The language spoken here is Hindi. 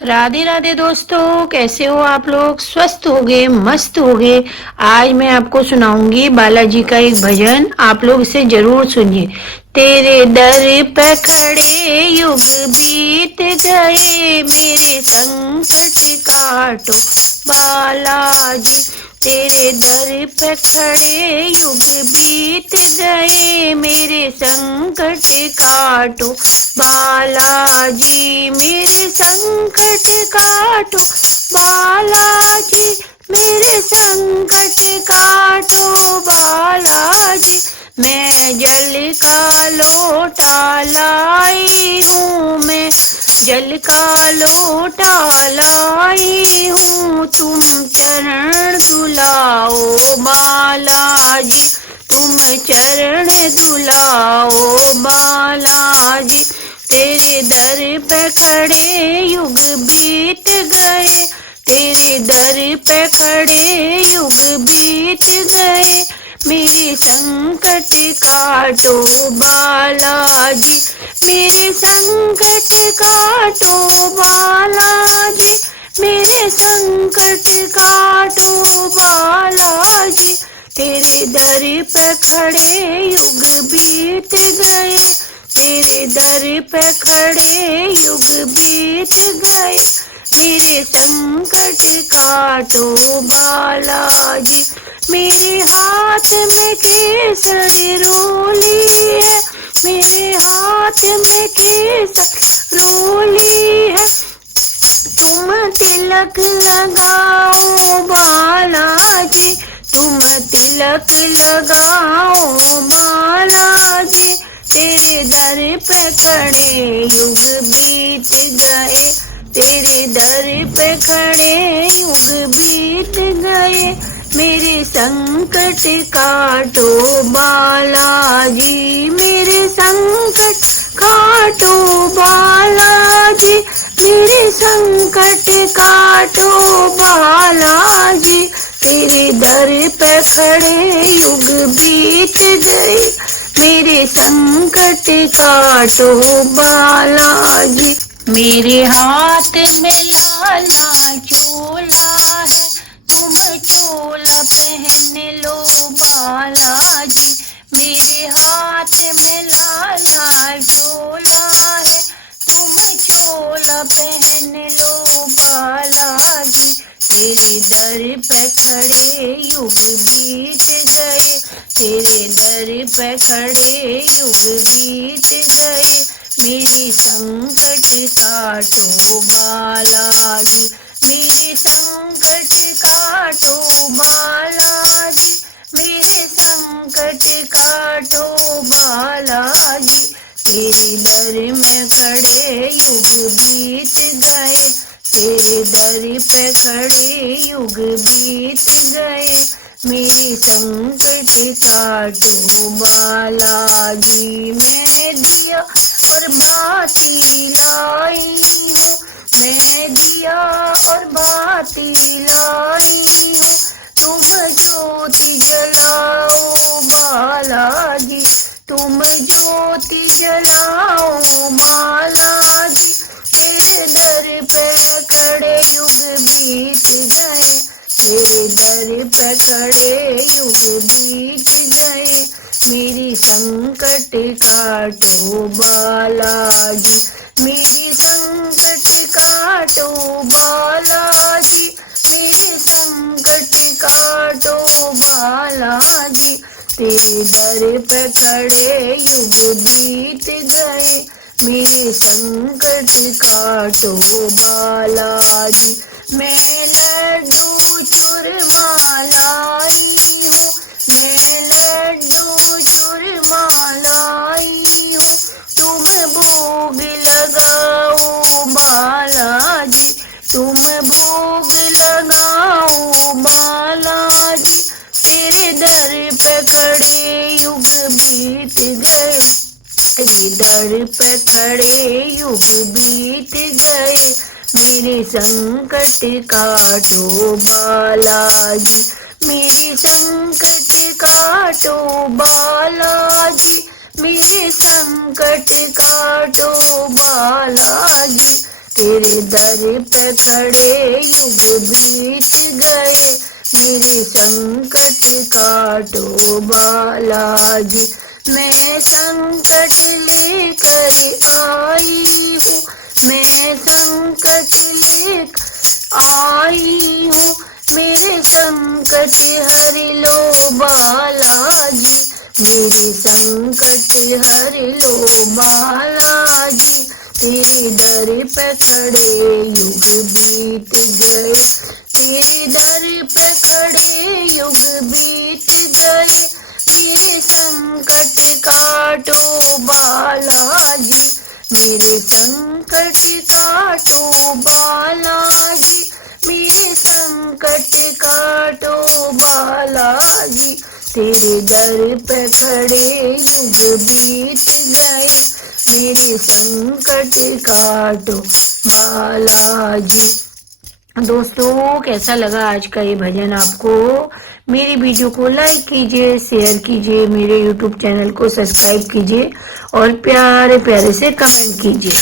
राधे राधे दोस्तों, कैसे हो आप लोग? स्वस्थ होगे, मस्त होगे। आज मैं आपको सुनाऊंगी बालाजी का एक भजन। आप लोग इसे जरूर सुनिए। तेरे दर पे खड़े युग बीत गए, मेरे संकट काटो बालाजी। तेरे दर पे खड़े युग बीत गए, मेरे संकट काटो बालाजी। मेरे संकट काटो बालाजी, मेरे संकट काटो बालाजी। मैं जल का लोटा लाई हूँ, मैं जल का लोटा लाई हूँ। तुम चरण धुलाओ बालाजी, तुम चरण धुलाओ बालाजी। तेरे दर पे खड़े युग बीत गए, तेरे दर पे खड़े युग बीत गए, मेरे संकट काटो बालाजी। मेरे संकट काटो बालाजी, मेरे संकट काटो बालाजी। तेरे दर पे खड़े युग बीत गए, तेरे दर पे खड़े युग बीत गए, मेरे संकट काटो बालाजी। मेरे हाथ में केसरी रोली है, मेरे हाथ में केसर रोली है। तुम तिलक लगाओ बालाजी, तुम तिलक लगाओ बालाजी। तेरे दर पे खड़े युग बीत गए, तेरे दर पे खड़े युग बीत गए, मेरे संकट काटो बालाजी। मेरे संकट काटो बालाजी, मेरे संकट काटो बालाजी। तेरे दर पे खड़े युग बीत गए, मेरे संकट काटो बालाजी। मेरे हाथ में लाला चोला है, तुम चोला पहन लो बालाजी। मेरे हाथ में लाला चोला है, तुम चोला पहन लो बालाजी। तेरे दर पे खड़े युग बीत गए, तेरे दर पे खड़े युग बीत गए, मेरे संकट काटो बालाजी। मेरे संकट काटो बालाजी, मेरे संकट काटो बालाजी। तेरे दर में खड़े युग बीत गए, तेरे दर पे खड़े युग बीत गए, मेरे संकट काटो बालाजी। मैंने दिया और बाती लाई हूँ, मैं दिया और बाती लाई हूँ। तुम ज्योति जलाओ बालाजी, तुम ज्योति जलाओ बालाजी। तेरे दर पे खड़े युग बीत गए, तेरे दर पे खड़े युग बीत गए, मेरी संकट काटो बालाजी। मेरी संकट काटो बालाजी, मेरे संकट काटो बालाजी। तेरे दर पे खड़े युग बीत गए, मेरे संकट काटो बालाजी। मैं लड्डू चूरमा लाई हूँ, मैं लड्डू चूरमा लाई हूँ। तुम भोग लगाओ बालाजी, तुम भोग लगाओ बालाजी। तेरे दर पे खड़े युग बीत गए, तेरे दर पे खड़े युग बीत गए, मेरे संकट काटो बालाजी। मेरे संकट काटो बालाजी, मेरे संकट काटो बालाजी। तेरे दर पे खड़े युग बीत गए, मेरे संकट काटो बालाजी। मैं संकट लेकर आई हूँ, मैं संकट लेकर आई हूँ, मेरे संकट हर लो बालाजी, मेरे संकट हर लो बालाजी। तेरे दर पे खड़े युग बीत गए, तेरे दर पे खड़े युग बीत गए, मेरे संकट काटो बालाजी, मेरे संकट काटो बालाजी, मेरे संकट काटो बालाजी। तेरे दर पे खड़े युग बीत गए, मेरे संकट काटो बालाजी। दोस्तों, कैसा लगा आज का ये भजन आपको? मेरी वीडियो को लाइक कीजिए, शेयर कीजिए, मेरे YouTube चैनल को सब्सक्राइब कीजिए और प्यारे प्यारे से कमेंट कीजिए।